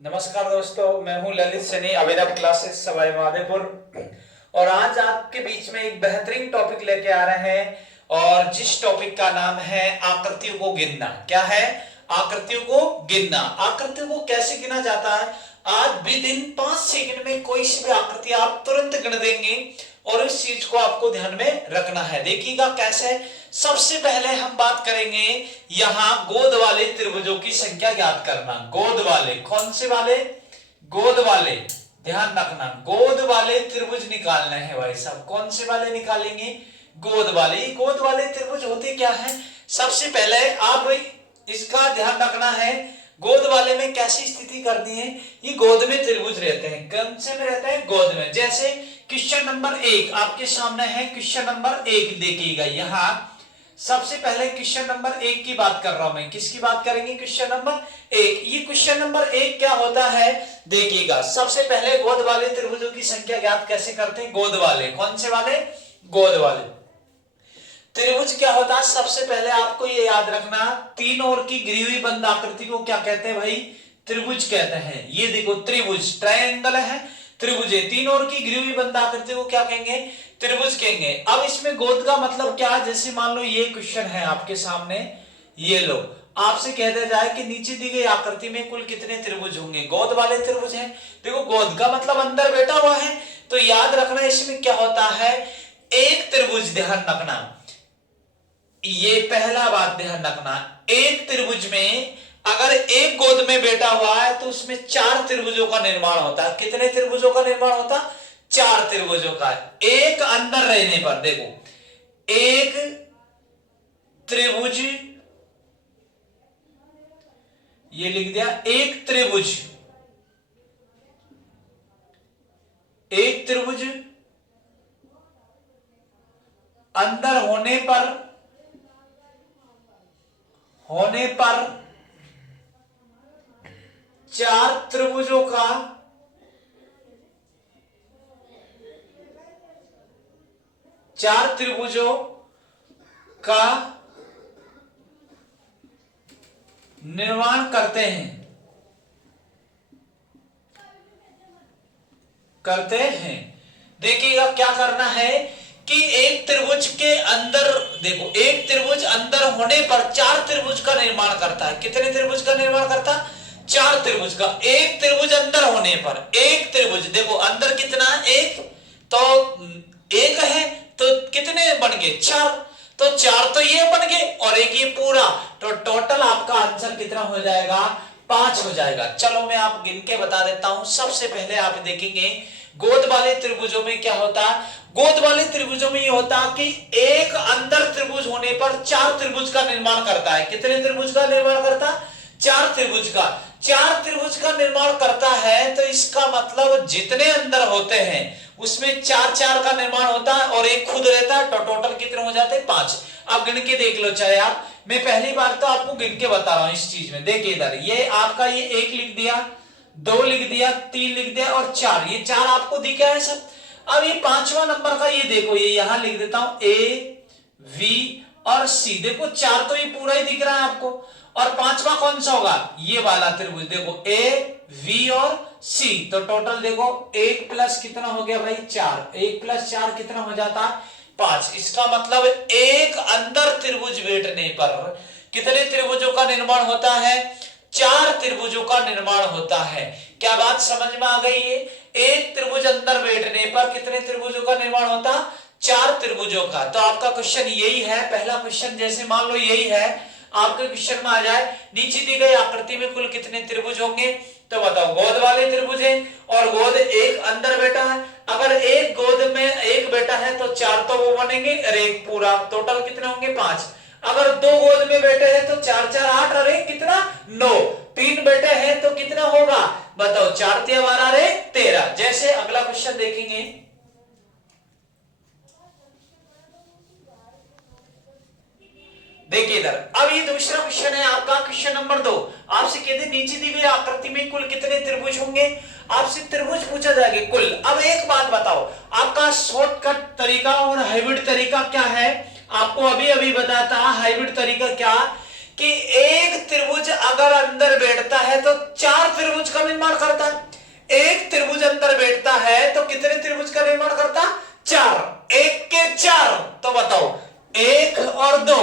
नमस्कार दोस्तों, मैं हूं ललित सैनी, अभिनव क्लासेस सवाई माधोपुर। और आज आपके बीच में एक बेहतरीन टॉपिक लेके आ रहे हैं और जिस टॉपिक का नाम है आकृतियों को गिनना। क्या है? आकृतियों को गिनना। आकृतियों को कैसे गिना जाता है? आज भी दिन 5 सेकंड में कोई सी भी आकृति आप तुरंत गिन देंगे और इस चीज को आपको ध्यान में रखना है। देखिएगा कैसे। सबसे पहले हम बात करेंगे यहां गोद वाले त्रिभुजों की संख्या ज्ञात करना। गोद वाले, कौन से वाले? गोद वाले। ध्यान रखना, गोद वाले त्रिभुज निकालने हैं भाई साहब। कौन से वाले निकालेंगे? गोद वाले। गोद वाले त्रिभुज होते क्या है? सबसे पहले आप इसका ध्यान रखना है, गोद वाले में कैसी स्थिति करनी है। ये गोद में त्रिभुज रहते हैं। कौन से में रहते हैं? गोद में। जैसे क्वेश्चन नंबर 1 आपके सामने है। क्वेश्चन नंबर 1 देखिएगा। यहाँ सबसे पहले क्वेश्चन नंबर 1 की बात कर रहा हूं मैं। किसकी बात करेंगे? Question number 1। ये क्वेश्चन नंबर 1 क्या होता है देखिएगा। सबसे पहले गोद वाले त्रिभुजों की संख्या ज्ञात कैसे करते हैं? गोद वाले। कौन से वाले? गोद वाले। त्रिभुज क्या होता है? सबसे पहले आपको ये याद रखना, तीन ओर की गिरी हुई बंद आकृति को क्या कहते हैं भाई? त्रिभुज कहते हैं। ये देखो त्रिभुज, ट्रायंगल है, त्रिभुज है। तीन ओर की गिरी हुई बंद आकृति को क्या कहेंगे? त्रिभुज कहेंगे। अब इसमें गोद का मतलब क्या है? जैसे मान लो ये क्वेश्चन है आपके सामने, ये लो, आपसे कह दिया जाए कि नीचे दी गई आकृति में कुल कितने त्रिभुज होंगे? गोद वाले त्रिभुज है। देखो गोद का मतलब अंदर बैठा हुआ है, तो याद रखना इसमें क्या होता है, एक त्रिभुज। ध्यान रखना, ये पहला बात ध्यान रखना, एक त्रिभुज में अगर एक गोद में बैठा हुआ है तो उसमें 4 त्रिभुजों का निर्माण होता है। कितने त्रिभुजों का निर्माण होता? 4 त्रिभुजों का। एक अंदर रहने पर देखो, एक त्रिभुज, ये लिख दिया, एक त्रिभुज, एक त्रिभुज अंदर होने पर चार त्रिभुजों का निर्माण करते हैं। देखिएगा क्या करना है कि एक त्रिभुज के अंदर, देखो एक त्रिभुज अंदर होने पर 4 त्रिभुज का निर्माण करता है। कितने त्रिभुज का निर्माण करता? 4 त्रिभुज का। एक त्रिभुज अंदर होने पर, एक त्रिभुज देखो अंदर कितना? एक, तो एक है तो कितने बन गए? 4। तो 4 तो ये बन गए और एक ये पूरा, तो टोटल आपका आंसर कितना हो जाएगा? 5 हो जाएगा। चलो मैं आप गिन के बता देता हूं। सबसे पहले आप देखेंगे गोद वाले त्रिभुजों में क्या होता है। गोद वाले त्रिभुजों में ये होता है कि एक अंदर त्रिभुज होने पर 4 त्रिभुज का निर्माण करता है। कितने त्रिभुज का निर्माण करता? 4 त्रिभुज का। 4 त्रिभुज का निर्माण करता है तो इसका मतलब जितने अंदर होते हैं उसमें 4 का निर्माण होता है और एक खुद रहता है, तो टोटल कितने हो जाते हैं? 5। अब गिन के देख लो चाहे आप। मैं पहली बार तो आपको गिन के बता रहा हूं इस चीज में। देखिए इधर ये आपका, ये 1 लिख दिया, 2 लिख दिया, 3 लिख दिया और 4। ये 4 आपको दिखा है सब। अब ये 5वां नंबर का ये देखो, ये यहां लिख देता हूं, ए, वी और सी। देखो 4 तो ये पूरा ही दिख रहा है आपको। और 5वां कौन सा होगा? ये वाला त्रिभुज। देखो ए, वी और सी, तो टोटल देखो 1 प्लस कितना हो गया भाई? 4। 1 प्लस 4 कितना हो जाता? 5। इसका मतलब एक अंदर त्रिभुज बैठने पर कितने त्रिभुजों का निर्माण होता है? 4 त्रिभुजों का निर्माण होता है। क्या बात समझ में आ गई है? एक त्रिभुज अंदर बैठने पर कितने त्रिभुजों का निर्माण होता? 4 त्रिभुजों का। तो आपका क्वेश्चन यही है, पहला क्वेश्चन। जैसे मान लो यही है आपके क्वेश्चन में आ जाए, नीचे दी गई आकृति में कुल कितने त्रिभुज होंगे? तो बताओ गोद वाले त्रिभुज है और गोद एक अंदर बैठा है। अगर एक गोद में एक बैठा है तो 4 तो वो बनेंगे और एक पूरा, टोटल कितने होंगे? 5। अगर 2 गोद में बैठे हैं तो 4 4 8 और एक कितना? 9। 3 बैठे हैं तो कितना होगा? बताओ 4 3 12 और 13। जैसे अगला क्वेश्चन देखेंगे, देखिए इधर। अब ये दूसरा क्वेश्चन है आपका, क्वेश्चन नंबर 2। आपसे कहते नीचे दी गई आकृति में कुल कितने त्रिभुज होंगे? आपसे त्रिभुज पूछा जाएगा कुल। अब एक बात बताओ, आपका शॉर्टकट तरीका और हाइब्रिड तरीका क्या है? आपको अभी अभी बताता हाइब्रिड तरीका क्या कि एक त्रिभुज अगर अंदर बैठता है तो 4 त्रिभुज का निर्माण निर्माण करता है। एक त्रिभुज अंदर बैठता है तो कितने त्रिभुज का निर्माण करता? 4। एक के 4, तो बताओ 1 और 2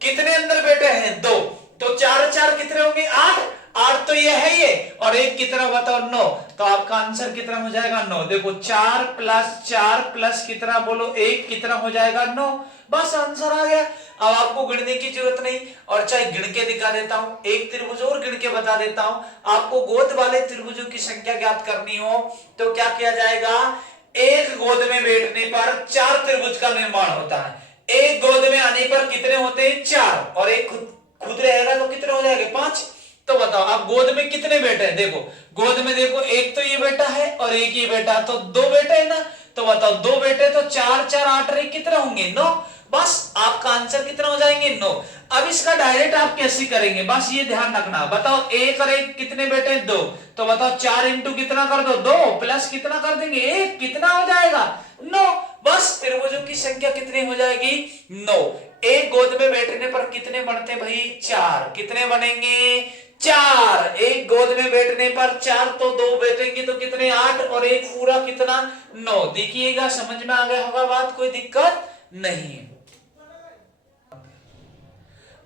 कितने अंदर बैठे हैं? 2। तो 4 4 कितने होंगे? 8। 8 तो ये है ये, और एक कितना बताओ? 9। तो आपका आंसर कितना हो जाएगा? 9। देखो 4 प्लस 4 प्लस कितना बोलो? 1 कितना हो जाएगा? 9। बस आंसर आ गया। अब आपको गिनने की जरूरत नहीं, और चाहे गिन के दिखा देता हूं, एक त्रिभुज और गिन के बता देता हूं। आपको गोद वाले त्रिभुजों की संख्या ज्ञात करनी हो तो क्या किया जाएगा? एक गोद में बैठने पर 4 त्रिभुज का निर्माण होता है। एक गोद में आने पर कितने होते हैं? 4, और एक खुद रहेगा तो कितने हो जाएंगे? 5। तो बताओ आप गोद में कितने बेटे हैं? देखो गोद में देखो, एक तो ये बेटा है और एक ये बेटा, तो 2 बेटे है ना। तो बताओ 2 बेटे तो 4 4 8 और 1 कितने होंगे? 9। बस आपका आंसर कितना हो जाएंगे? 9। अब इसका डायरेक्ट आप कैसे करेंगे? बस ये ध्यान रखना। बताओ 1 और 1 कितने बेटे? 2। तो बताओ 4 इंटू कितना कर दो? 2 प्लस कितना कर देंगे? 1, कितना हो जाएगा? 9। बस त्रिभुजों की संख्या कितनी हो जाएगी? 9। एक गोद में बैठने पर कितने बनते भाई? 4। कितने बनेंगे? 4। एक गोद में बैठने पर 4, तो 2 बैठेंगे तो कितने? 8, और एक पूरा कितना? 9। देखिएगा, समझ में आ गया होगा बात, कोई दिक्कत नहीं है।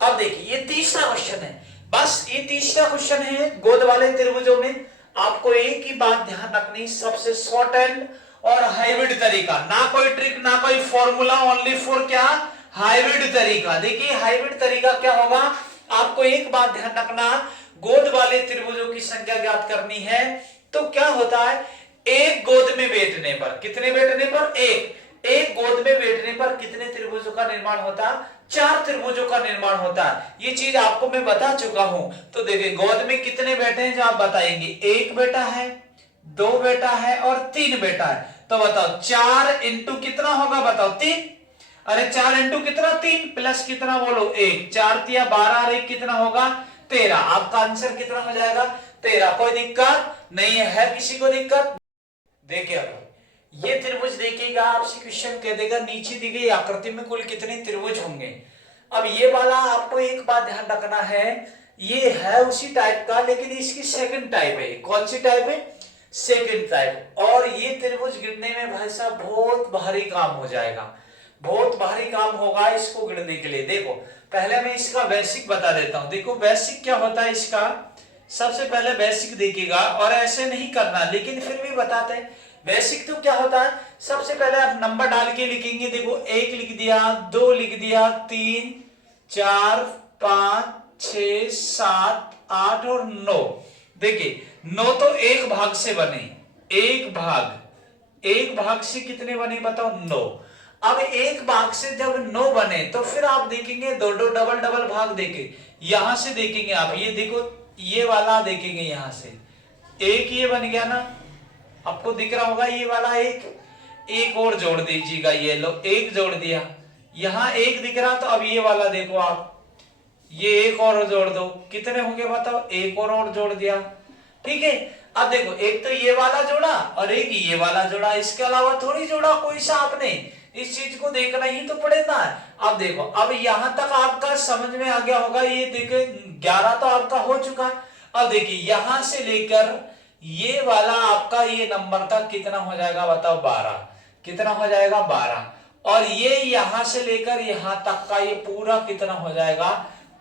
अब देखिए ये तीसरा क्वेश्चन है। बस ये तीसरा क्वेश्चन है गोद वाले त्रिभुजों में। आपको एक ही बात ध्यान रखनी, सबसे शॉर्ट एंड और हाइब्रिड तरीका, ना कोई ट्रिक ना कोई फॉर्मूला, ओनली फॉर क्या? हाइब्रिड तरीका। देखिए हाइब्रिड तरीका क्या होगा? आपको एक बात ध्यान रखना, गोद वाले त्रिभुजों की संख्या ज्ञात करनी है तो क्या होता है? एक गोद में बैठने पर, कितने बैठने पर? एक गोद में बैठने पर कितने त्रिभुजों का निर्माण होता? 4 त्रिभुजों का निर्माण होता है। ये चीज आपको मैं बता चुका हूं। तो देखिए गोद में कितने बैठे हैं जो आप बताएंगे? 1 बेटा है, 2 बेटा है और 3 बेटा है। तो बताओ 4 इंटू कितना होगा? बताओ 3। अरे 4 इंटू कितना? 3 प्लस कितना बोलो? 1। 4 तिया 12 और 1 कितना होगा? 13। आपका आंसर कितना हो जाएगा? 13। कोई दिक्कत नहीं है? किसी को दिक्कत? देखिए अब ये त्रिभुज देखिएगा, आपसे क्वेश्चन कह देगा नीचे दी गई आकृति में कुल कितने त्रिभुज होंगे। अब ये वाला आपको एक बात ध्यान रखना है, ये है उसी टाइप का लेकिन इसकी सेकंड टाइप है। कौन सी टाइप है? Second type. और ये त्रिभुज गिनने में भाई साहब बहुत भारी काम हो जाएगा, बहुत भारी काम होगा इसको गिनने के लिए। देखो पहले मैं इसका बेसिक बता देता हूं। देखो बेसिक क्या होता है इसका, सबसे पहले बेसिक देखिएगा, और ऐसे नहीं करना लेकिन फिर भी बताते हैं। बेसिक तो क्या होता है? सबसे पहले आप नंबर डाल के लिखेंगे। देखो 1 लिख दिया, 2 लिख दिया, 3 4 5 6 7 8 और 9। देखिए 9 तो एक भाग से बने, एक भाग से कितने बने बताओ? 9। अब एक भाग से जब 9 बने तो फिर आप देखेंगे दो दो डबल डबल भाग देखे, यहां से देखेंगे आप, ये देखो ये वाला देखेंगे, यहां से एक ये बन गया ना, आपको दिख रहा होगा ये वाला एक और जोड़ दीजिएगा। ये लो एक जोड़ दिया, यहां एक दिख रहा, तो अब ये वाला देखो आप, ये एक और जोड़ दो, कितने होंगे बताओ? एक और जोड़ दिया। ठीक है, अब देखो एक तो ये वाला जोड़ा और एक ये वाला जोड़ा, इसके अलावा थोड़ी जोड़ा कोई सा आपने, इस चीज को देखना ही तो पड़ेगा। अब देखो अब यहां तक आपका समझ में आ गया होगा। ये देखिए 11 तो आपका हो चुका। अब देखिए यहां से लेकर ये वाला आपका ये नंबर तक कितना हो जाएगा बताओ? 12। कितना हो जाएगा? 12। और ये यहां से लेकर यहां तक का ये पूरा कितना हो जाएगा?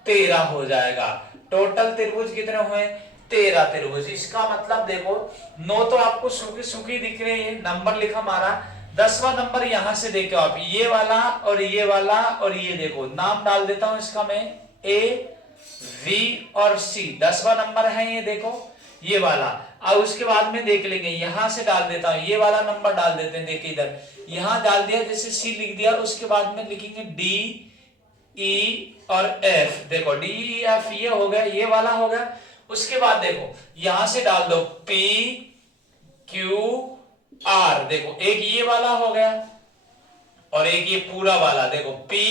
13 हो जाएगा। टोटल त्रिभुज कितने हुए? 13 त्रिभुज। इसका मतलब देखो 9 तो आपको सूखी सूखी दिख रही है, नंबर लिखा हमारा। 10वां नंबर यहां से देखो आप, ये वाला और ये वाला और ये देखो, नाम डाल देता हूं इसका मैं, A V और C। 10वां नंबर है ये देखो, ये वाला। अब उसके बाद में देख लेंगे, यहां से डाल देता हूं, ये वाला नंबर डाल देते हैं। देखिए इधर यहां डाल दिया, जैसे C लिख दिया, उसके बाद में लिखेंगे D E और F। देखो D E F ये हो गया, ये वाला हो गया। उसके बाद देखो यहां से डाल दो P Q R। देखो एक ये वाला हो गया और एक ये पूरा वाला, देखो P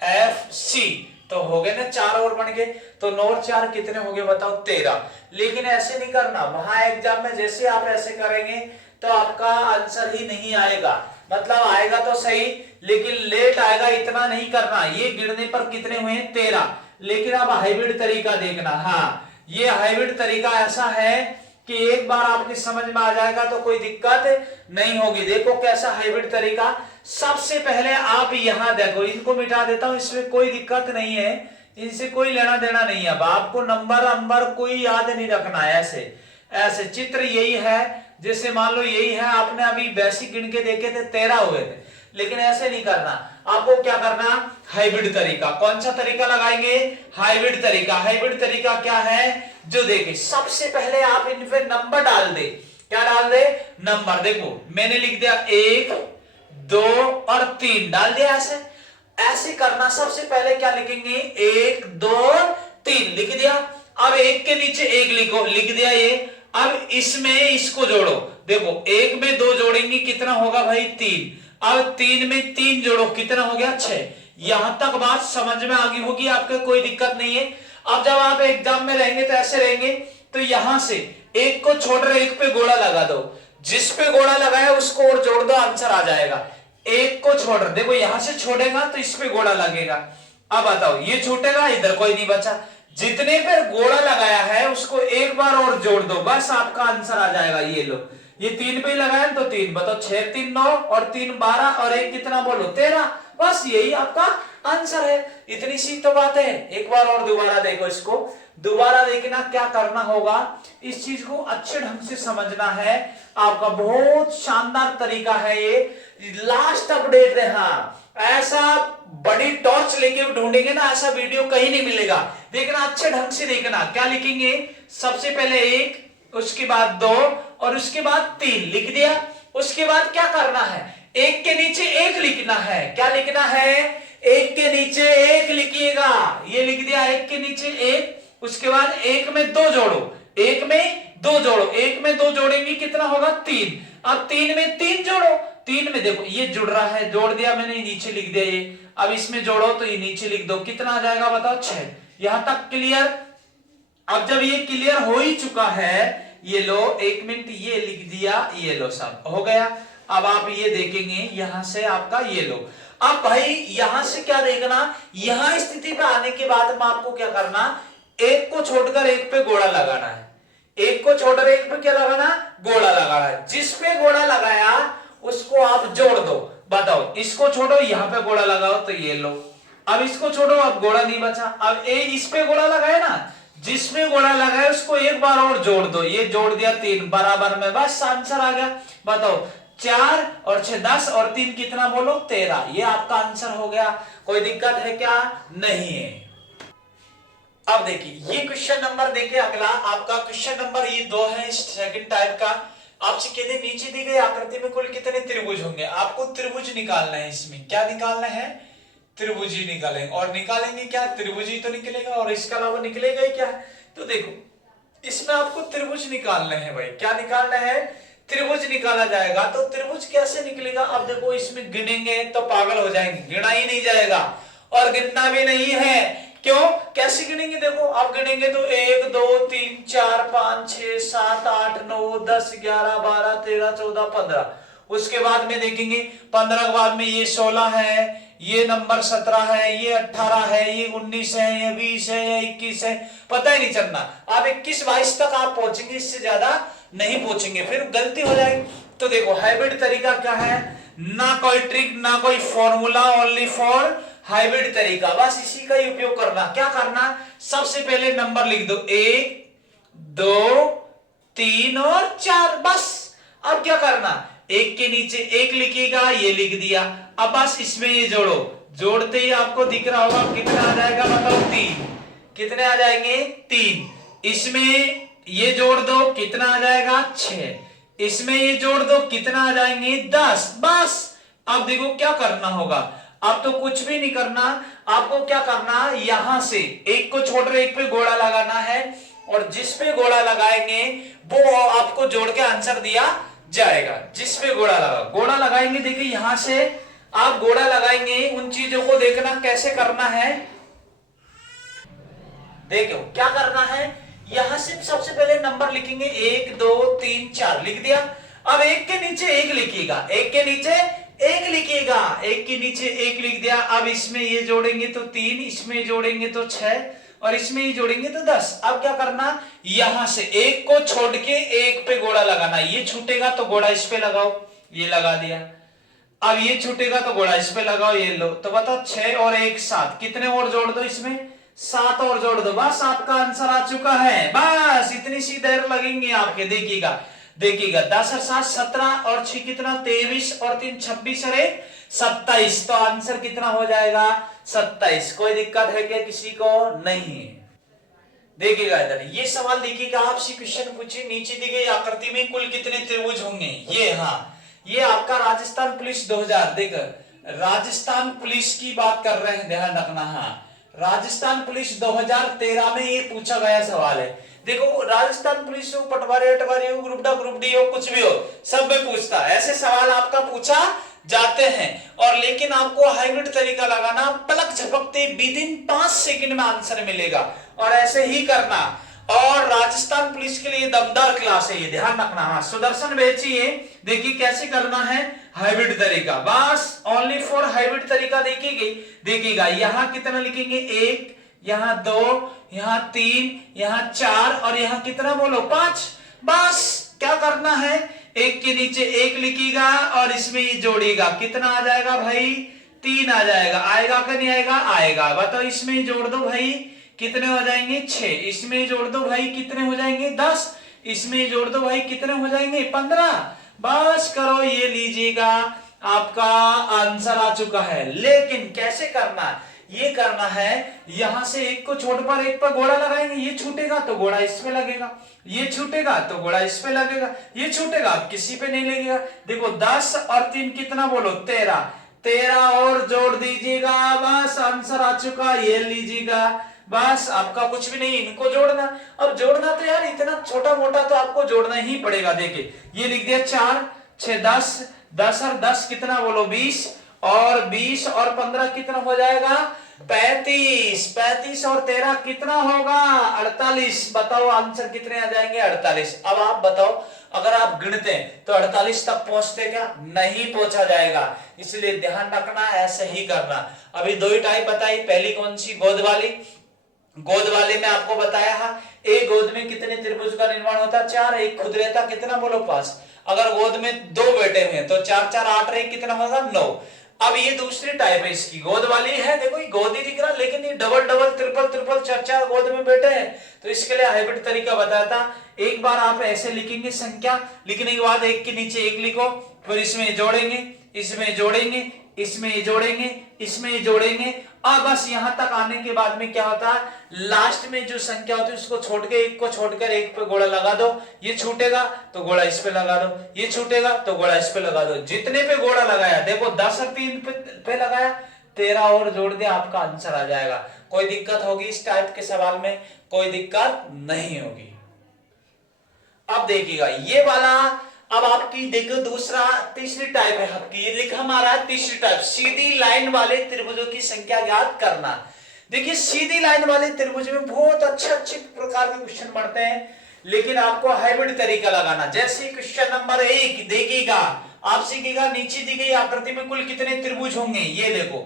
F C। तो हो गए ना 4 और बन गए। तो 9 और 4 कितने हो गए बताओ? 13। लेकिन ऐसे नहीं करना, वहां एग्जाम में जैसे आप ऐसे करेंगे तो आपका आंसर ही नहीं आएगा। मतलब आएगा तो सही लेकिन लेट आएगा, इतना नहीं करना। ये गिनने पर कितने हुए? 13। लेकिन अब हाइब्रिड तरीका देखना। हाँ, ये हाइब्रिड तरीका ऐसा है कि एक बार आपकी समझ में आ जाएगा तो कोई दिक्कत नहीं होगी। देखो कैसा हाइब्रिड तरीका। सबसे पहले आप यहां देखो, इनको मिटा देता हूं, इसमें कोई दिक्कत नहीं है, इनसे कोई लेना देना नहीं है। अब आपको नंबर कोई याद नहीं रखना है। ऐसे ऐसे चित्र यही है, जैसे मान लो यही है, आपने अभी बेसिक गिन के देखे थे 13 हुए थे, लेकिन ऐसे नहीं करना। आपको क्या करना, हाइब्रिड तरीका। कौन सा तरीका लगाएंगे, हाइब्रिड तरीका। हाइब्रिड तरीका क्या है, जो देखे सबसे पहले आप इन पे नंबर डाल दे। क्या डाल दे, नंबर। देखो मैंने लिख दिया 1 2 और 3 डाल दिया। ऐसे ऐसे करना। सबसे पहले क्या लिखेंगे, 1 2 3 लिख दिया। अब एक के नीचे एक लिखो, लिख दिया ये। अब इसमें इसको जोड़ो। देखो 1 में 2 जोड़ेंगे कितना होगा भाई, 3। अब 3 में 3 जोड़ो कितना हो गया, 6। यहां तक बात समझ में आ गई होगी आपके, कोई दिक्कत नहीं है। अब जब आप एग्जाम में रहेंगे तो ऐसे रहेंगे, तो यहां से एक को छोड़ रहे, एक पे गोला लगा दो। जिस पे गोला लगाया उसको और जोड़ दो, आंसर आ जाएगा। एक को छोड़ रहे, देखो यहां से छोड़ेगा तो इस पे गोला लगेगा। अब बताओ ये छूटेगा, इधर कोई नहीं बचा। जितने पे गोला लगाया है उसको एक बार और जोड़ दो, बस आपका आंसर आ जाएगा। ये लो, ये 3 पे लगाया तो 3, बताओ 6 3 9 और 3 12 और 1 कितना बोलो, 13। बस यही आपका आंसर है। इतनी सी तो बात है। एक बार और दोबारा देखो, इसको दोबारा देखना। क्या करना होगा, इस चीज को अच्छे ढंग से समझना है। आपका बहुत शानदार तरीका है ये। लास्ट अपडेट है। हाँ, ऐसा बड़ी टॉर्च लेके ढूंढेंगे ना, ऐसा वीडियो कहीं नहीं मिलेगा। देखना अच्छे ढंग से देखना। क्या लिखेंगे, सबसे पहले 1, उसके बाद 2 और उसके बाद 3 लिख दिया। उसके बाद क्या करना है, एक के नीचे एक लिखना है। क्या लिखना है, एक के नीचे एक लिखिएगा। ये लिख दिया, एक के नीचे एक। उसके बाद 1 में 2 जोड़ो, 1 में 2 जोड़ो, 1 में 2 जोड़ेंगे कितना होगा, 3। अब 3 में 3 जोड़ो, 3 में देखो ये जुड़ रहा है, जोड़ दिया मैंने, नीचे लिख दिया ये। अब इसमें जोड़ो तो ये नीचे लिख दो, कितना आ जाएगा बताओ, 6। यहां तक क्लियर। अब जब ये क्लियर हो ही चुका है, ये लो 1 मिनट, ये लिख दिया, ये लो सब हो गया। अब आप ये देखेंगे यहां से आपका ये लो। अब भाई यहां से क्या देखना, यहां स्थिति पे आने के बाद में आपको क्या करना, एक को छोड़कर एक पे गोला लगाना है। एक को छोड़कर एक पे क्या लगाना, गोला लगाना है। जिस पे गोला लगाया उसको आप जोड़ दो। बताओ, इसको छोड़ो, यहां पे गोला लगाओ तो ये लो। अब इसको छोड़ो, अब गोला नहीं बचा। अब इस पे गोला लगाया ना, जिसमें गोला लगाया उसको एक बार और जोड़ दो। ये जोड़ दिया 3 बराबर में, बस आंसर आ गया। बताओ 4 और 6 10 और 3 कितना बोलो, 13। ये आपका आंसर हो गया। कोई दिक्कत है क्या, नहीं है। अब देखिए ये क्वेश्चन नंबर देखिए अगला आपका क्वेश्चन नंबर ये 2 है, सेकंड टाइप का। आपसे कहते नीचे दी गई आकृति में कुल कितने त्रिभुज होंगे। आपको त्रिभुज निकालना है। इसमें क्या निकालना है, त्रिभुज ही निकालेंगे। और निकालेंगे क्या, त्रिभुज ही तो निकलेगा, और इसके अलावा निकलेगा ही क्या। तो देखो इसमें आपको त्रिभुज निकालना है भाई। क्या निकालना है, त्रिभुज निकाला जाएगा। तो त्रिभुज कैसे निकलेगा, अब देखो इसमें गिनेंगे तो पागल हो जाएंगे, गिना ही नहीं जाएगा और गिनना भी नहीं है। क्यों, कैसे गिनेंगे, देखो आप गिनेंगे तो 1 2 3 4 5 6 7 8 9 10 11 12 13 14 15। उसके बाद में देखेंगे 15 के बाद में ये 16 है, ये नंबर 17 है, ये 18 है, ये 19 है, ये 20 है, ये 21 है, पता ही नहीं चलना। आप 21 22 तक आप पहुंचेंगे, इससे ज्यादा नहीं पहुंचेंगे, फिर गलती हो जाएगी। तो देखो हाइब्रिड तरीका क्या है, ना कोई ट्रिक ना कोई फॉर्मूला, ओनली फॉर हाइब्रिड तरीका। बस इसी का ही उपयोग करना। क्या करना, सबसे पहले नंबर लिख दो 1 2 3 और 4, बस। अब क्या करना, एक के नीचे एक लिखिएगा, ये लिख दिया। अब बस इसमें ये जोड़ो, जोड़ते ही आपको दिख रहा होगा कितना आ जाएगा, बताओ 3। कितने आ जाएंगे, 3। इसमें ये जोड़ दो, कितना आ जाएगा, 6। इसमें ये जोड़ दो, कितना आ जाएंगे, 10। बस अब देखो क्या करना होगा, अब तो कुछ भी नहीं करना। आपको क्या करना, यहां से एक को छोड़ रहे एक पे गोला लगाना है, और जिस पे गोला लगाएंगे वो आपको जोड़ के आंसर दिया जाएगा। जिस पे गोला लगाएंगे, देखिए यहां से आप गोला लगाएंगे, उन चीजों को देखना कैसे करना है। देखो क्या करना है, यहां से सबसे पहले नंबर लिखेंगे 1 2 3 4 लिख दिया। अब एक के नीचे एक लिखिएगा, एक के नीचे एक लिखिएगा, एक के नीचे एक लिख दिया। अब इसमें ये जोड़ेंगे तो 3, इसमें जोड़ेंगे तो 6 और इसमें ही जोड़ेंगे तो 10। अब क्या करना, यहां से एक को छोड़ के एक पे गोला लगाना, ये छूटेगा तो गोला इस पे लगाओ, ये लगा दिया। अब ये छूटेगा तो गोला इस पे लगाओ, ये लो। तो बताओ 6 और 1 7, कितने और जोड़ दो इसमें, 7 और जोड़ दो, बस आपका आंसर आ चुका है। बस इतनी सी देर लगेंगी आपके, देखिएगा देखिएगा 10 और 7 17 और 6 कितना 23 और 3 26 और 1 27। तो आंसर कितना हो जाएगा 27। कोई दिक्कत है क्या किसी को? नहीं। देखिएगा इधर ये सवाल देखिएगा, आपसे क्वेश्चन पूछे नीचे दी गई आकृति में कुल कितने त्रिभुज होंगे। ये हाँ, ये आपका राजस्थान पुलिस 2000, देखो राजस्थान पुलिस की बात कर रहे हैं, ध्यान रखना। हाँ, राजस्थान पुलिस 2013 में ये पूछा गया सवाल है। देखो राजस्थान पुलिस हो, पटवारी अटवारी हो, ग्रुप डी हो, कुछ भी हो, सब में पूछता है ऐसे सवाल, आपका पूछा जाते हैं। और लेकिन आपको हाइब्रिड तरीका लगाना, पलक झपकते विद इन 5 सेकंड में आंसर मिलेगा, और ऐसे ही करना। और राजस्थान पुलिस के लिए दमदार क्लास है ये, ध्यान रखना। हाँ, सुदर्शन बेचिए, देखिए कैसे करना है हाइब्रिड तरीका, बस ओनली फॉर हाइब्रिड तरीका देखिएगा। यहां कितना लिखेंगे, 1, यहां 2, यहां 3, यहां 4 और यहां कितना बोलो 5। बस क्या करना है, एक के नीचे एक लिखिएगा और इसमें ये जोड़िएगा, कितना आ जाएगा भाई 3 आ जाएगा। आएगा कि नहीं आएगा? आएगा। बताओ इसमें जोड़ दो भाई, कितने हो जाएंगे 6, इसमें जोड़ दो भाई कितने हो जाएंगे 10, इसमें जोड़ दो भाई कितने हो जाएंगे 15। बस करो, ये लीजिएगा आपका आंसर आ चुका है। लेकिन कैसे करना, ये करना है यहां से एक को छोड़ पर एक पर गोला लगाएंगे, ये छूटेगा तो गोला इस पे लगेगा, ये छूटेगा तो गोला इस पे लगेगा, ये छूटेगा किसी पे नहीं लगेगा। देखो 10 और 3 कितना बोलो 13, 13 और जोड़ दीजिएगा, बस आंसर आ चुका, ये लीजिएगा। बस आपका कुछ भी नहीं, इनको जोड़ना। अब जोड़ना तो यार इतना छोटा मोटा तो आपको जोड़ना ही पड़ेगा। देखिए ये लिख दिया 4 6 10, 10 और 10 कितना बोलो 20, और 20 और 15 कितना हो जाएगा 35, 35 और 13 कितना होगा 48। बताओ आंसर कितने आ जाएंगे 48। अब आप बताओ, अगर आप गिनते हैं तो 48 तक पहुंचते क्या? नहीं पहुंचा जाएगा, इसलिए ध्यान रखना, ऐसे ही करना। अभी 2 ही टाइप बताई, पहली कौन सी? गोद वाली। गोद वाले में आपको बताया है, एक गोद में कितने त्रिभुज का निर्माण होता है 4, एक खुद रहता कितना बोलो 5। अगर गोद में 2 बेटे हैं तो 4 4 8 एक कितना होगा 9। अब ये दूसरी टाइप है इसकी, गोद वाली है। देखो ये गोद ही दिख रहा, लेकिन ये डबल डबल ट्रिपल ट्रिपल 4 4 गोद में बैठे हैं, तो इसके लिए हाइब्रिड तरीका बताया था। एक बार आप ऐसे लिखेंगे, संख्या लिखने के बाद एक के नीचे एक लिखो, फिर इसमें जोड़ेंगे, इसमें जोड़ेंगे, इसमें जोड़ेंगे, इसमें जोड़ेंगे। अब बस यहां तक आने के बाद में क्या होता है, लास्ट में जो संख्या होती है उसको छोड़ के एक को छोड़कर एक पे गोला लगा दो, ये छूटेगा तो गोला इस पे लगा दो, ये छूटेगा तो गोला इस पे लगा दो। जितने पे गोला लगाया, देखो 10 और 3 पे लगाया, 13 और जोड़ दिया, आपका आंसर आ जाएगा। कोई दिक्कत होगी इस टाइप के सवाल में? कोई दिक्कत नहीं होगी। अब देखिएगा ये वाला, अब आपकी देखो दूसरा तीसरी टाइप है आपकी, ये लिखा हमारा तीसरी टाइप, सीधी लाइन वाले त्रिभुजों की संख्या ज्ञात करना। देखिए सीधी लाइन वाले त्रिभुज में बहुत अच्छे प्रकार के क्वेश्चन बनते हैं, लेकिन आपको हाइब्रिड तरीका लगाना। जैसे क्वेश्चन नंबर 1 देखिएगा, आप सीखिएगा नीचे दी गई आकृति में कुल कितने त्रिभुज होंगे, ये देखो।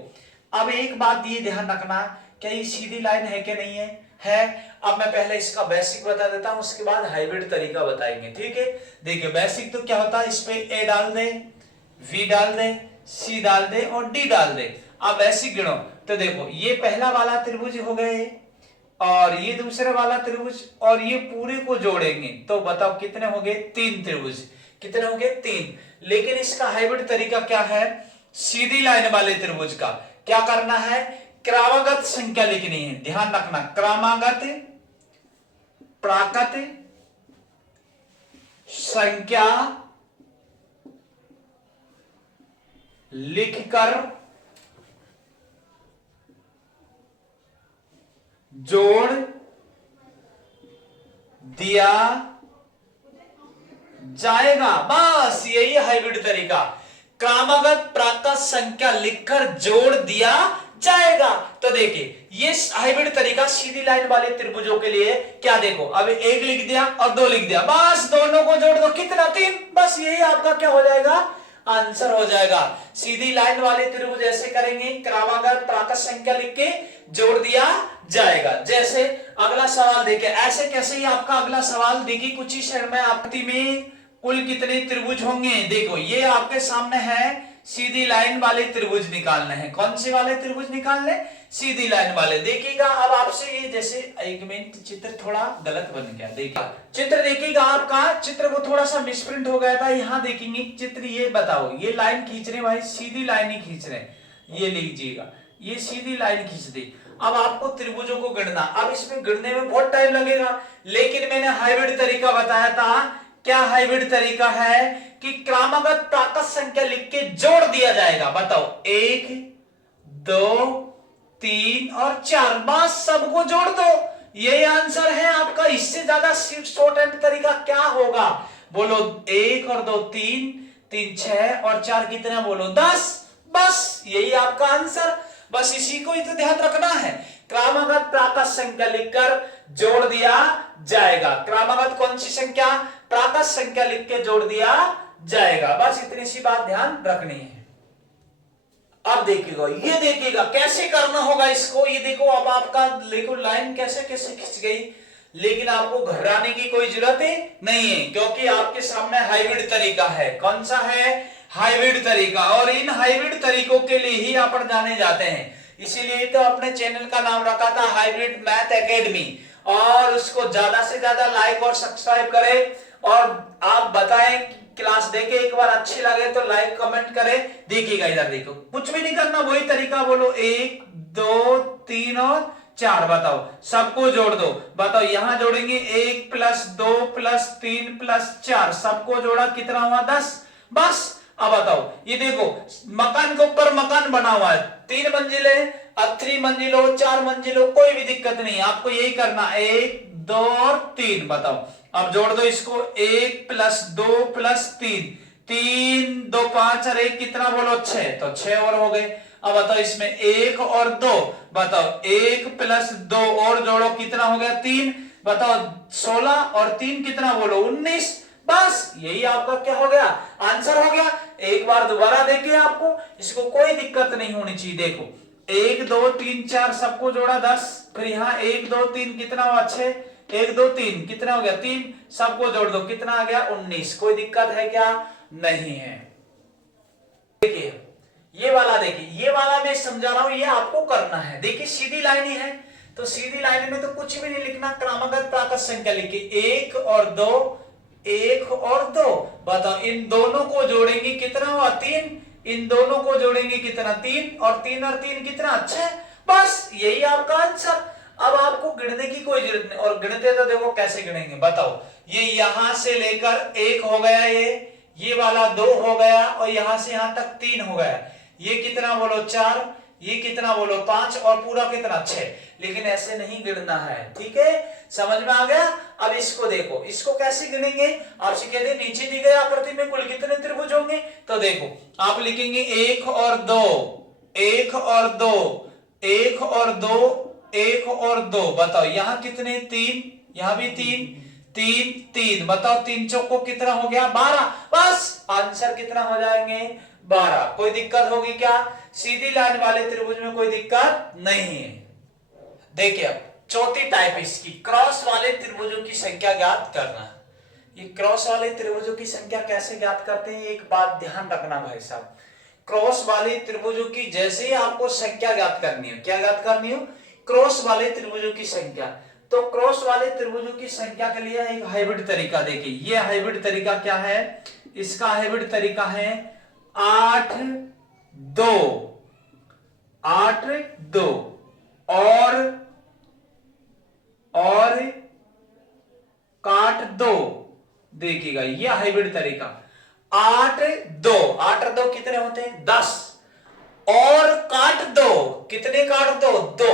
अब एक बात ये ध्यान रखना, क्या ये सीधी लाइन है कि नहीं है। अब मैं पहले इसका बेसिक बता देता हूं, उसके बाद हाइब्रिड तरीका बताएंगे, ठीक है। देखिए बेसिक तो क्या होता है, इस पे ए डाल दे, वी डाल दे, सी डाल दे और डी डाल दे। अब बेसिक गिनो तो देखो ये पहला वाला त्रिभुज हो गए, और ये दूसरा वाला त्रिभुज, और ये पूरे को जोड़ेंगे तो बताओ कितने हो गए 3 त्रिभुज। कितने हो गए 3। लेकिन इसका हाइब्रिड तरीका क्या है, सीधी लाइन वाले त्रिभुज का क्या करना है, क्रमागत संख्या लिखनी है, ध्यान रखना। क्रमागत प्राकृत संख्या लिखकर जोड़ दिया जाएगा। बस यही हाइब्रिड तरीका, क्रमागत प्राकृत संख्या लिखकर जोड़ दिया जाएगा। तो देखिए ये हाइब्रिड तरीका सीधी लाइन वाले त्रिभुजों के लिए क्या, देखो अब 1 लिख दिया और 2 लिख दिया, बस दोनों को जोड़ दो, कितना 3। बस यही आपका क्या हो जाएगा आंसर हो जाएगा। सीधी लाइन वाले त्रिभुज ऐसे करेंगे, क्रमागत प्राकट संख्या लिख के जोड़ दिया जाएगा। जैसे अगला सवाल देखिए, ऐसे कैसे ही आपका अगला सवाल देखिए, कुछ ही क्षण में आकृति में कुल कितने त्रिभुज होंगे। देखो ये आपके सामने है, सीधी लाइन वाले त्रिभुज निकालने हैं। कौन से वाले त्रिभुज निकालने? सीधी लाइन वाले। देखिएगा अब आपसे ये, जैसे एक मिनट, चित्र थोड़ा गलत बन गया। देखिए चित्र देखिएगा, आपका चित्र वो थोड़ा सा मिसप्रिंट हो गया था। यहाँ देखेंगे चित्र, ये बताओ, ये लाइन खींच रहे भाई, सीधी लाइन ही खींच रहे, ये लीजिएगा, ये सीधी लाइन खींच दी। अब आपको त्रिभुजों को गिनना, अब इसमें गिनने में बहुत टाइम लगेगा, लेकिन मैंने हाइब्रिड तरीका बताया था। क्या हाइब्रिड तरीका है? कि क्रमागत प्राकट संख्या लिख के जोड़ दिया जाएगा। बताओ 1 2 3 और 4, बस सबको जोड़ दो, यही आंसर है आपका। इससे ज्यादा शॉर्ट एंड तरीका क्या होगा? बोलो 1 और 2 3, 3 6 और 4 कितना? बोलो 10, बस यही आपका आंसर। बस इसी को ही तो ध्यान रखना है। क्रमागत प्राकट संख्या लिखकर जोड़ दिया जाएगा। क्रमागत कौन सी संख्या? प्राकट संख्या लिख के जोड़ दिया जाएगा। बस इतनी सी बात ध्यान रखनी है। अब देखिएगा, ये देखिएगा कैसे करना होगा इसको। ये देखो अब आपका देखो लाइन कैसे कैसे खिंच गई, लेकिन आपको घबराने की कोई जरूरत नहीं है, क्योंकि आपके सामने हाइब्रिड तरीका है। कौन सा है? हाइब्रिड तरीका। और इन हाइब्रिड तरीकों के लिए ही अपन जाने जाते हैं, इसीलिए तो अपने चैनल का नाम रखा था हाइब्रिड मैथ एकेडमी। और उसको ज्यादा से ज्यादा लाइक और सब्सक्राइब करें, और आप बताएं क्लास देखे एक बार अच्छी लगे तो लाइक कमेंट करें। देखिएगा इधर देखो, कुछ भी नहीं करना, वही तरीका बोलो 1 2 3 और 4, बताओ सबको जोड़ दो। बताओ यहां जोड़ेंगे 1 + 2 + 3 + 4, सबको जोड़ा कितना हुआ? 10, बस। अब बताओ ये देखो, मकान के ऊपर मकान बना हुआ है, 3 मंजिले, अब 3 मंजिलों 4 मंजिलों, कोई भी दिक्कत नहीं, आपको यही करना 1 2 और 3। बताओ अब जोड़ दो इसको, 1 + 2 + 3, 3 2 5 और 1 कितना? बोलो 6, तो 6 और हो गए। अब बताओ इसमें 1 और 2, बताओ 1 + 2 और जोड़ो कितना हो गया? 3, बताओ 16 और 3 कितना? बोलो 19, बस यही आपका क्या हो गया? आंसर हो गया। एक बार दोबारा देखिए, आपको इसको कोई दिक्कत नहीं होनी चाहिए। देखो 1 2 3 4 सबको जोड़ा 10, फिर यहाँ 1 2 3 कितना हुआ? 6, 1 2 3 कितना हो गया? 3, सबको जोड़ दो कितना आ गया? 19। कोई दिक्कत है क्या? नहीं है। देखिए ये वाला, देखिए ये वाला मैं समझा रहा हूं, ये आपको करना है। देखिए सीधी लाइन ही है, तो सीधी लाइन में तो कुछ भी नहीं लिखना, क्रमागत प्राकट संख्या लिखिए 1 और 2, 1 और 2। बताओ इन दोनों को जोड़ेंगे कितना हुआ? 3, इन दोनों को जोड़ेंगे कितना? 3 और 3 और 3 कितना? 6, बस यही आपका आंसर। अब आपको गिनने की कोई जरूरत नहीं, और गिनते तो देखो कैसे गिनेंगे। बताओ ये यहां से लेकर 1 हो गया, ये वाला 2 हो गया, और यहां से यहां तक 3 हो गया, ये कितना? बोलो 4, ये कितना? बोलो 5, और पूरा कितना? 6। लेकिन ऐसे नहीं गिनना है, ठीक है? समझ में आ गया? अब इसको देखो, इसको कैसे गिनेंगे? आपसे कहते हैं नीचे दी गई आकृति में कुल कितने त्रिभुज होंगे, तो देखो आप लिखेंगे 1 और 2, 1 और 2, 1 और 2, 1 और 2। बताओ यहां कितने? 3, यहां भी 3, 3 3, बताओ 3 चौको कितना हो गया? 12, बस आंसर कितना हो जाएंगे? 12। कोई दिक्कत होगी क्या? सीधी लाइन वाले त्रिभुज में कोई दिक्कत नहीं है। देखिए अब चौथी टाइप इसकी, क्रॉस वाले त्रिभुजों की संख्या ज्ञात करना। ये क्रॉस वाले त्रिभुजों की संख्या कैसे ज्ञात करते हैं, एक बात ध्यान रखना भाई साहब। क्रॉस वाले त्रिभुजों की जैसे ही आपको संख्या ज्ञात करनी हो, क्या ज्ञात करनी हो? क्रॉस वाले त्रिभुजों की संख्या। तो क्रॉस वाले त्रिभुजों की संख्या के लिए एक हाइब्रिड तरीका देखिए। ये हाइब्रिड तरीका क्या है? इसका हाइब्रिड तरीका है 8 2, 8 2 और काट 2। देखिएगा ये हाइब्रिड तरीका 8 2, 8 और 2 कितने होते हैं? 10, और काट 2, कितने काट दो? 2,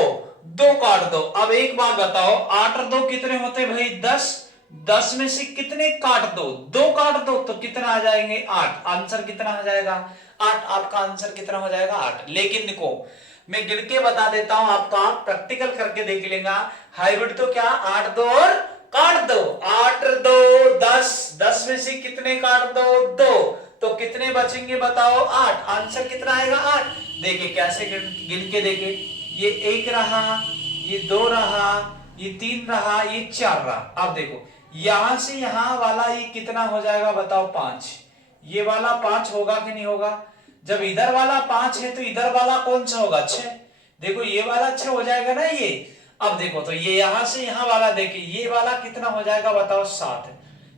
2 काट दो। अब एक बात बताओ, 8 और 2 कितने होते हैं भाई? 10, 10 में से कितने काट दो? 2 काट दो, तो कितना आ जाएंगे? 8। आंसर कितना हो जाएगा? 8। आपका आंसर कितना हो जाएगा? 8। लेकिन देखो मैं गिन के बता देता हूं, आपका प्रैक्टिकल करके देख लेगा। हाइब्रिड तो क्या? 8 2 और काट दो, 8 2 10, 10 में से कितने काट दो? 2, तो कितने बचेंगे बताओ? 8। आंसर कितना आएगा? 8। देखिए कैसे गिन के देखिए, ये 1 रहा, ये 2 रहा, ये 3 रहा, ये 4 रहा। अब देखो यहां से यहां वाला ये कितना हो जाएगा बताओ? 5। ये वाला 5 होगा कि नहीं होगा? जब इधर वाला 5 है तो इधर वाला कौन सा होगा? 6। देखो ये वाला 6 हो जाएगा ना ये। अब देखो तो ये यहां से यहां वाला देखिए, ये वाला कितना हो जाएगा बताओ? 7।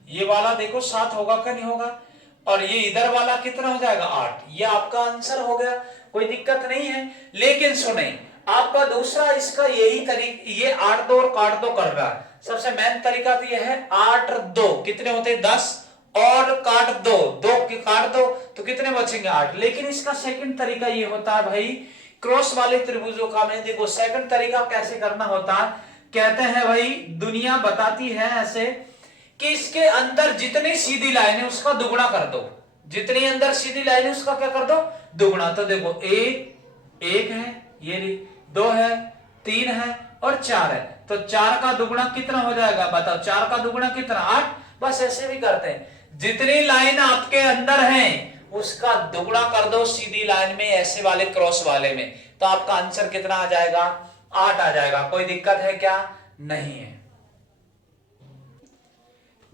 ये वाला देखो 7 होगा कि नहीं होगा? और ये इधर वाला कितना हो जाएगा? 8। ये आपका आंसर हो गया, कोई दिक्कत नहीं है। लेकिन सुने, आपका दूसरा इसका यही तरीका, ये 8 2 और काट दो कर रहा है। सबसे मेन तरीका तो ये है 8 2 कितने होते हैं? 10 और काट दो, 2 काट दो तो कितने बचेंगे? 8। लेकिन इसका सेकंड तरीका ये होता है भाई, क्रॉस वाले त्रिभुजों का में देखो सेकंड तरीका कैसे करना होता है। कहते हैं भाई, दुनिया बताती है ऐसे कि इसके अंदर जितनी सीधी लाइन है उसका दुगुना कर दो। जितनी अंदर सीधी लाइन है उसका क्या कर दो? दुगुना। तो देखो एक है, ये 2 है, 3 है और 4 है। तो 4 का दुगुना कितना हो जाएगा बताओ? 4 का दुगुना कितना? 8। बस ऐसे भी करते हैं, जितनी लाइन आपके अंदर है उसका दुगुना कर दो सीधी लाइन में, ऐसे वाले क्रॉस वाले में, तो आपका आंसर कितना आ जाएगा? 8 आ जाएगा। कोई दिक्कत है क्या? नहीं है।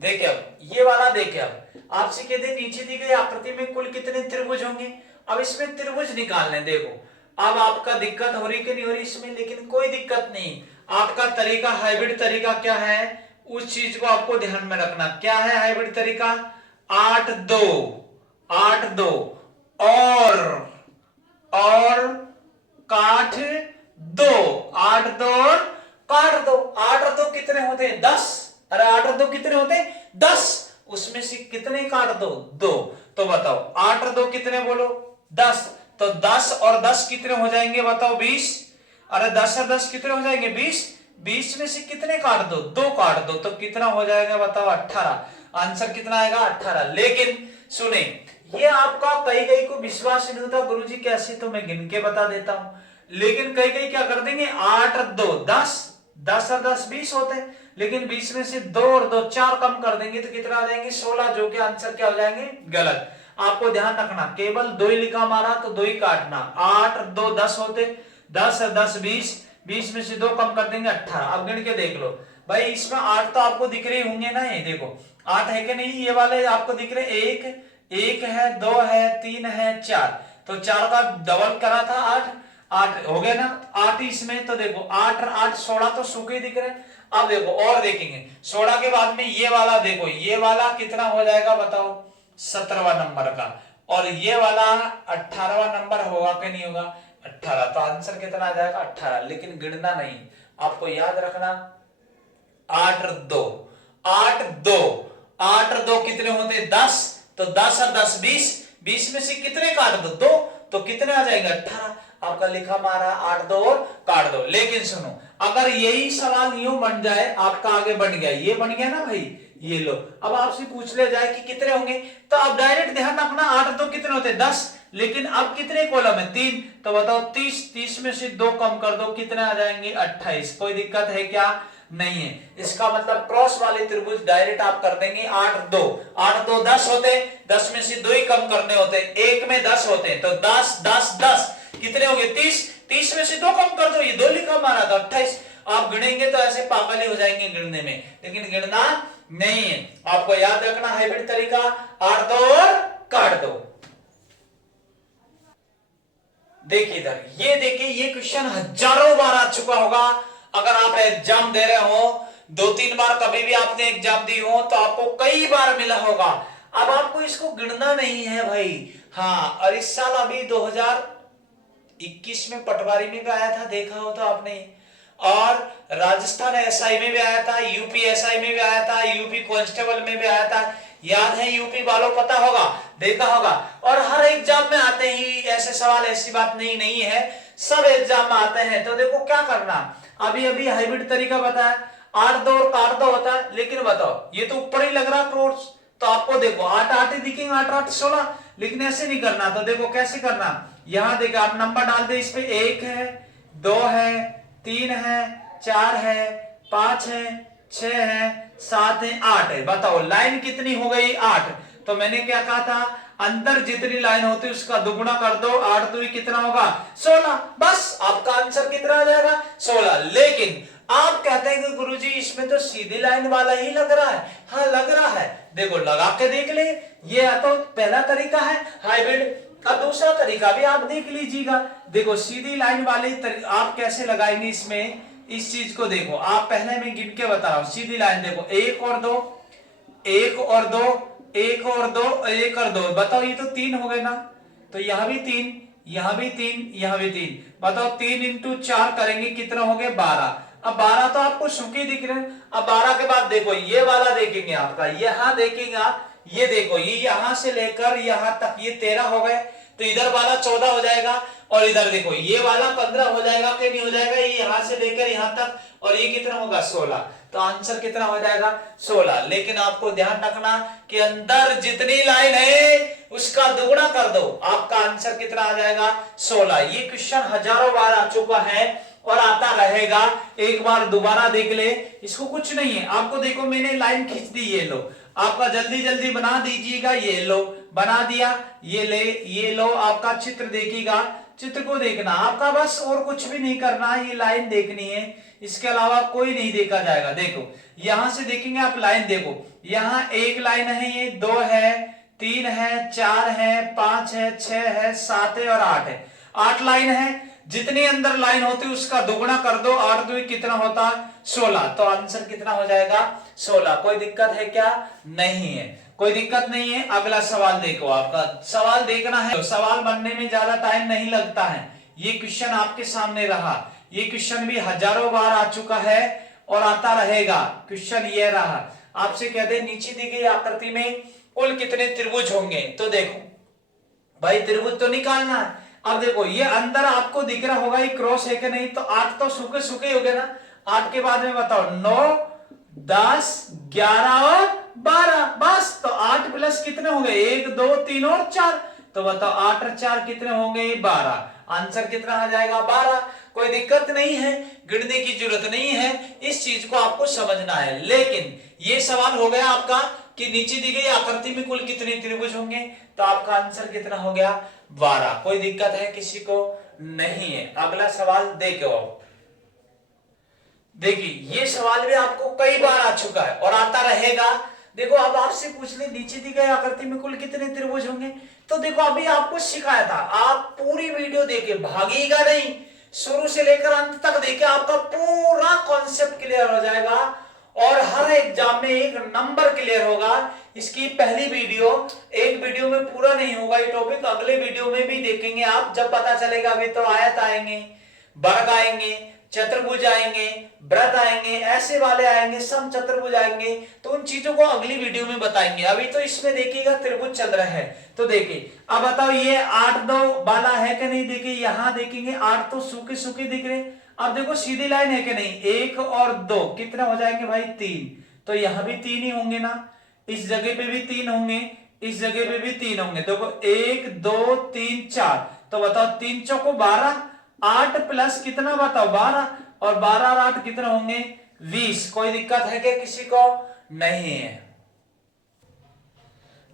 देखिए अब ये वाला देखिए, अब आपसे कहते नीचे दी गई आकृति में कुल कितने त्रिभुज होंगे। अब इसमें त्रिभुज निकालने, देखो अब आपका दिक्कत हो रही कि नहीं हो रही इसमें, लेकिन कोई दिक्कत नहीं। आपका तरीका हाइब्रिड तरीका क्या है, उस चीज को आपको ध्यान में रखना। क्या है हाइब्रिड तरीका? 8 2 8 2 और काट 2, 8 2 और काट 2। 8 2 कितने होते हैं? 10। अरे 8 2 कितने होते हैं? 10। उसमें से कितने काट दो? 2। तो बताओ 8 2 कितने बोलो? 10। तो 10 और 10 कितने हो जाएंगे बताओ? 20। अरे 10 और 10 कितने हो जाएंगे? 20। 20 में से कितने काट दो? 2 काट दो, तो कितना हो जाएगा बताओ? 18। आंसर कितना आएगा? 18। लेकिन सुने, ये आपका कई कई को विश्वास नहीं होता गुरुजी कैसे, तो मैं गिन के बता देता हूं। लेकिन कई कई क्या कर देंगे? 8 2 10, 10 और 10 20 होते हैं, लेकिन 20 में से 2 और 2 4 कम कर देंगे तो कितना आ जाएंगे? 16, जो कि आंसर क्या हो जाएंगे? गलत। आपको ध्यान रखना, केवल 2 ही लिखा हमारा तो 2 ही काटना। 8 2 10 होते, 10 और 10 20, 20 में से 2 कम कर देंगे 18। अब गिन के देख लो भाई, इसमें 8 तो आपको दिख रहे होंगे ना, ये देखो 8 है कि नहीं? ये वाले आपको दिख रहे, 1 है, 2 है, 3 है, 4। तो 4 का डबल करा था 8, 8 हो गया ना 8 इसमें। तो देखो 8 और 8 16 तो सूखे दिख रहे हैं। अब देखो और देखेंगे 16 के बाद में ये वाला, देखो ये वाला कितना हो जाएगा बताओ? 17वां नंबर का। और ये वाला 18वां नंबर होगा कि नहीं होगा? 18। तो आंसर कितना आ जाएगा? 18। लेकिन गिनना नहीं, आपको याद रखना 8 2 8 2 8 2 कितने होते? 10। तो 10 और 10 20, 20 में से कितने काट दो? 2। तो कितने आ जाएंगे? 18। आपका लिखा मारा 8 2 और काट दो। लेकिन सुनो, अगर यही सवाल यूं बन जाए, आपका आगे बन गया, ये बन गया ना भाई, ये लो, अब आपसे पूछ ले जाए कि कितने होंगे, तो आप डायरेक्ट ध्यान रखना 8 2 कितने होते? 10। लेकिन अब कितने कॉलम है? 3। तो बताओ 30, 30 में से 2 कम कर दो, कितने आ जाएंगे? 28। कोई दिक्कत है क्या? नहीं है। इसका मतलब क्रॉस वाले त्रिभुज डायरेक्ट आप कर देंगे 8 2 8 2 10 होते, 10 में से 2 ही कम करने होते, एक में 10 होते, तो 10 10 10 कितने हो गए? 30। 30 में से 2 कम कर दो, ये 2 लिखा मारा था 28। आप गिनेंगे तो ऐसे पागल ही हो जाएंगे गिनने में, लेकिन गिनना नहीं है। आपको याद रखना हाइब्रिड तरीका 8 2 और काट दो। देखिए इधर, ये देखिए, ये क्वेश्चन हजारों बार आ चुका होगा। अगर आप एग्जाम दे रहे हो, 2-3 बार कभी भी आपने एग्जाम दी हो तो आपको कई बार मिला होगा। अब आपको इसको गिनना नहीं है भाई। हाँ, और इस साल अभी 2021 में पटवारी में भी आया था, देखा हो तो आपने, और राजस्थान एसआई में भी आया था, यूपी एसआई में भी आया था, यूपी कांस्टेबल में भी आया था। याद है? यूपी वालों पता होगा, देखा होगा। और हर एग्जाम में आते ही ऐसे सवाल, ऐसी बात नहीं है, सब एग्जाम में आते हैं। तो देखो क्या करना, अभी अभी हाइब्रिड तरीका बताया, 8 2 और काट दो होता है। लेकिन बताओ, ये तो ऊपर ही लग रहा क्रॉस, तो आपको देखो 8 8 ही दिखेंगे, 8 8 16। लेकिन ऐसे नहीं करना। तो देखो कैसे करना, यहां देखो आप नंबर डाल दे, इस पे 1 है, 2 है, 3 है, 4 है, 5 है, 6 है, 7 है, 8 है। बताओ लाइन कितनी हो गई? 8। तो मैंने क्या कहा था, अंदर जितनी लाइन होती है उसका दुगुना कर दो, 8 दूनी कितना होगा 16, बस आपका आंसर कितना आ जाएगा 16। लेकिन आप कहते हैं कि गुरुजी इसमें तो सीधी लाइन वाला ही लग रहा है। हाँ लग रहा है, देखो लगा के देख ले, ये तो पहला तरीका है हाइब्रिड। अब दूसरा तरीका भी आप देख लीजिएगा। देखो सीधी लाइन वाले आप कैसे लगाएंगे इसमें, इस चीज को देखो आप, पहले मैं गिन के बता रहा हूं। सीधी लाइन देखो 1 और 2, 1 और 2, 1 और 2, 1 और 2, बताओ ये तो 3 हो गए ना, तो यहां भी 3, यहां भी 3, यहां भी 3, बताओ 3 इंटू 4 करेंगे कितना हो गए 12। अब 12 तो आपको सूखे दिख रहे हैं। अब 12 के बाद देखो ये वाला देखेंगे आपका, यहां देखेगा, ये देखो ये यहां से लेकर यहां तक ये 13 हो गए, तो इधर वाला 14 हो जाएगा, और इधर देखो ये वाला 15 हो जाएगा कि नहीं हो जाएगा, ये यहां से लेकर यहां तक, और ये कितना होगा 16। तो आंसर कितना हो जाएगा 16। लेकिन आपको ध्यान रखना कि अंदर जितनी लाइन है उसका दुगुना कर दो, आपका आंसर कितना आ जाएगा 16। ये क्वेश्चन हजारों बार आ चुका है और आता रहेगा, एक बार दोबारा देख ले, इसको कुछ नहीं है। आपको देखो मैंने लाइन खींच दी, ये लो, आपका जल्दी जल्दी बना दीजिएगा, ये लो बना दिया, ये ले, ये लो, आपका चित्र देखिएगा, चित्र को देखना आपका, बस और कुछ भी नहीं करना, ये लाइन देखनी है, इसके अलावा कोई नहीं देखा जाएगा। देखो यहां से देखेंगे आप लाइन, देखो यहां एक लाइन है, ये 2 है, 3 है, 4 है, 5 है, 6 है, 7 है और 8 है, 8 लाइन है। जितनी अंदर लाइन होती है उसका दुगुना कर दो, 8 दूनी कितना होता 16, तो आंसर कितना हो जाएगा 16। कोई दिक्कत है क्या? नहीं है, कोई दिक्कत नहीं है। अगला सवाल देखो, आपका सवाल देखना है, तो सवाल बनने में ज्यादा टाइम नहीं लगता है। ये क्वेश्चन आपके सामने रहा, ये क्वेश्चन भी हजारों बार आ चुका है और आता रहेगा। क्वेश्चन ये रहा, आपसे कहते हैं नीचे दी गई आकृति में कुल कितने त्रिभुज होंगे, तो देखो भाई त्रिभुज तो निकालना है। अब देखो ये अंदर आपको दिख रहा होगा ये क्रॉस है कि नहीं, तो 8 तो सूखे सूखे हो गए ना, 8 के बाद में बताओ 9, 10, 11 और 12, बस। तो 8 प्लस कितने हो गए 1, 2, 3 और 4, तो बताओ 8 और 4 कितने होंगे 12। आंसर कितना आ जाएगा 12। कोई दिक्कत नहीं है, गिनने की जरूरत नहीं है, इस चीज को आपको समझना है। लेकिन ये सवाल हो गया आपका कि नीचे दी गई आकृति में कुल कितने त्रिभुज होंगे, तो आपका आंसर कितना हो गया 12। कोई दिक्कत है किसी को? नहीं है। अगला सवाल देखो, देखिए ये सवाल भी आपको कई बार आ चुका है और आता रहेगा। देखो अब आपसे पूछ ले नीचे दी गई आकृति में कुल कितने त्रिभुज होंगे, तो देखो अभी आपको सिखाया था, आप पूरी वीडियो देखे, भागेगा नहीं, शुरू से लेकर अंत तक देखे, आपका पूरा कॉन्सेप्ट क्लियर हो जाएगा और हर एग्जाम में एक नंबर क्लियर होगा। इसकी पहली वीडियो, एक वीडियो में पूरा नहीं होगा ये टॉपिक, अगले वीडियो में भी देखेंगे आप, जब पता चलेगा। अभी तो आयत आएंगे, वर्ग आएंगे, चतुर्भुज आएंगे, वृत्त आएंगे, ऐसे वाले आएंगे, सम चतुर्भुज आएंगे, तो उन चीजों को अगली वीडियो में बताएंगे। अभी तो इसमें देखिएगा त्रिभुज चल रहा है। तो देखिए अब बताओ ये 8 2 वाला है कि नहीं, देखिए यहां देखेंगे 8 तो सूखे सूखे दिख रहे। अब देखो सीधी लाइन है कि नहीं, 1 और 2 कितने हो जाएंगे भाई 3, तो यहां भी 3 ही होंगे ना, इस जगह पे भी 3 होंगे, इस जगह पे भी 3 होंगे। देखो 1 2 3 4, तो बताओ 3 चौको 12, 8 प्लस कितना बताओ 12, और 12 और 8 कितने होंगे 20। कोई दिक्कत है क्या किसी को? नहीं है।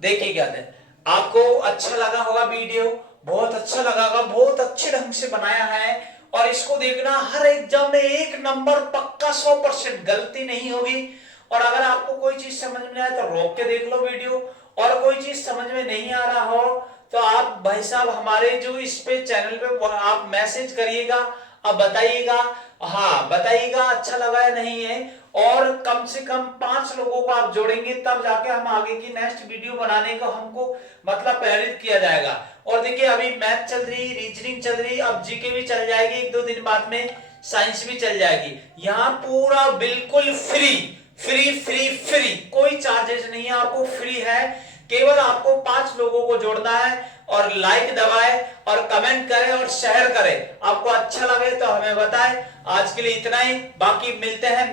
देखिए क्या है, आपको अच्छा लगा होगा वीडियो, बहुत अच्छा लगा होगा, बहुत अच्छे ढंग से बनाया है, और इसको देखना हर एग्जाम में एक नंबर पक्का 100% गलती नहीं होगी। और अगर आपको कोई चीज समझ में आए तो रोक के देख लो वीडियो, और कोई चीज समझ में नहीं आ रहा हो तो आप भाई साहब हमारे जो इस पे चैनल पे आप मैसेज करिएगा, अब बताइएगा, हाँ बताइएगा अच्छा लगा है नहीं है, और कम से कम 5 लोगों को आप जोड़ेंगे तब जाके हम आगे की नेक्स्ट वीडियो बनाने को हमको मतलब प्रेरित किया जाएगा। और देखिए अभी मैथ चल रही, रीजनिंग चल रही, अब जीके भी चल जाएगी, 1-2 दिन बाद में साइंस भी चल जाएगी। यहाँ पूरा बिल्कुल फ्री फ्री फ्री फ्री, कोई चार्जेस नहीं है, आपको फ्री है। केवल आपको 5 लोगों को जोड़ना है और लाइक दबाए और कमेंट करें और शेयर करें। आपको अच्छा लगे तो हमें बताएं। आज के लिए इतना ही, बाकी मिलते हैं।